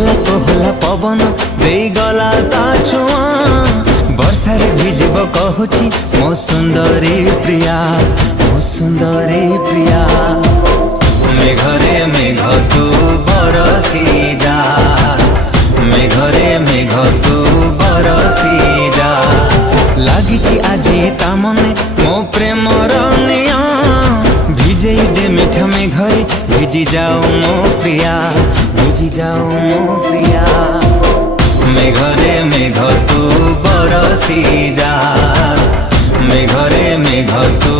कोहला कोहला पवन दे गला ता छुआ वर्षार भिजिब कहूची मो सुंदरी प्रिया, मो सुंदरी प्रिया। मेघरे मेघ तू बरसी जा, मेघरे मेघ तू बरसी जा। लागिची आजी ता मने मो प्रेमर निया भिजेई दे मीठा मेघरे भिजी जाओ मो प्रिया, भिजी जाओ मो प्रिया। मेघरे मेघ तू बरसी जा, मेघरे मेघ तू